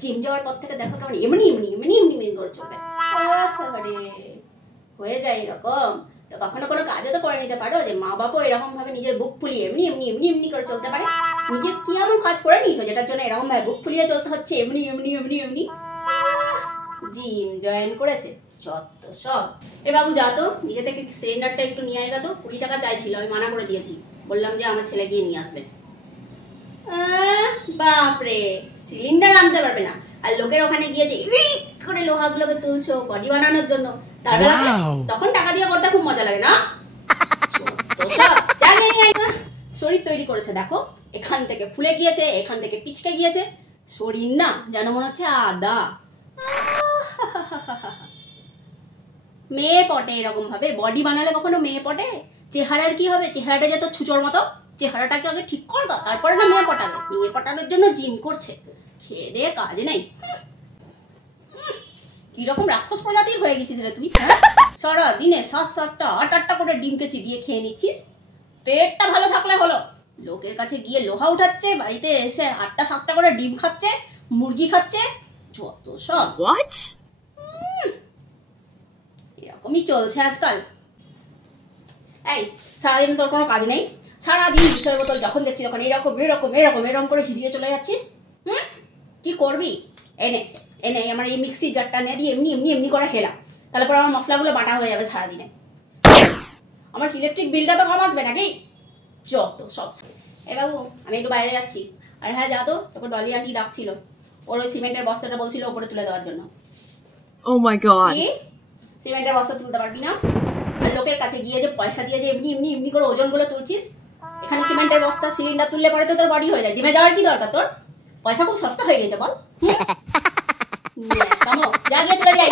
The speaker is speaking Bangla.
জিম যাওয়ার পর থেকে দেখো কেমন এমনি এমনি এমনি এমনি এমনি করে চলবে। আরে হয়ে যায় এরকম। তো কখনো কোনো কাজও তো করে নিতে পারো যে মা বাবাও এরকম ভাবে নিজের বুক ফুলিয়ে এমনি এমনি এমনি এমনি করে চলতে পারে। নিজে কি এমন কাজ করে নিয়েছো যেটার জন্য এরকম ভাবে বুক ফুলিয়ে চলতে হচ্ছে এমনি এমনি এমনি এমনি। জিম জয়েন করেছে যত সব। এ বাবু যা তো নিজে থেকে সিলিন্ডারটা একটু নিয়ে আয় তো, 20 টাকা চাইছিল, আমি মানা করে দিয়েছি, বললাম যে আমার ছেলে গিয়ে নিয়ে আসবে। বাপরে, সিলিন্ডার আনতে পারবে না আর লোকের ওখানে গিয়ে যে করে লোহাগুলোকে তুলছো বডি বানানোর জন্য, তারপর তখন টাকা দিয়ে করতে খুব মজা লাগে না? শরীর তৈরি করেছে দেখো, এখান থেকে ফুলে গিয়েছে, এখান থেকে পিচকে গিয়েছে, শরীর না যেন মনে হচ্ছে আদা। মেয়ে পটে এরকম ভাবে বডি বানালে কখনো মেয়ে পটে? চেহারার কি হবে? চেহারাটা যে তো ছুচোর মতো, চেহারাটাকে আগে ঠিক করবা তারপরে না মেয়ে পটাবে। মেয়ে পটানোর জন্য জিম করছে, খেয়ে দিয়ে কাজ নেই। কিরকম রাক্ষস প্রজাতির হয়ে গেছিস রে তুই? সারা দিনে 7-7টা 8-8টা করে ডিমকে চিবিয়ে খেয়ে নিচ্ছিস। পেটটা ভালো থাকলে হলো, লোকের কাছে গিয়ে লোহা উঠাচ্ছে, বাড়িতে এসে 8টা-7টা করে ডিম খাচ্ছে, মুরগি খাচ্ছে, যত সব। এরকমই চলছে আজকাল। এই সারাদিন তোর কোনো কাজ নেই, সারাদিন বিষয়ের বোতল যখন দেখছি তখন এরকম এরকম এরকম এরকম করে হিরিয়ে চলে যাচ্ছিস। কি করবি? এনে এনে আমার এই মিক্সি জারটা নিয়ে দিয়ে এমনি এমনি এমনি করে হেলা, তাহলে পরে আমার মশলাগুলো বাটা হয়ে যাবে সারাদিনে। আমার ইলেকট্রিক বিলটা তো কম আসবে নাকি? যত সব। এ বাবু আমি একটু বাইরে যাচ্ছি। আর হ্যাঁ যা তো, তোকে ডলি আন্টি ডাকছিল, ওর ওই সিমেন্টের বস্তাটা বলছিল ওপরে তুলে দেওয়ার জন্য। ও মাই গড, সিমেন্টের বস্তা তুলতে পারবি না? আর লোকের কাছে গিয়ে যে পয়সা দিয়ে যে এমনি এমনি এমনি করে ওজনগুলো তুলছিস, এখানে সিমেন্টের বস্তা সিলিন্ডার তুললে পরে তো তোর বডি হয়ে যায়। জিমে যাওয়ার কি দরকার তোর? পয়সা খুব সস্তা হয়ে গেছে বল। যা গিয়ে তুলে যাই।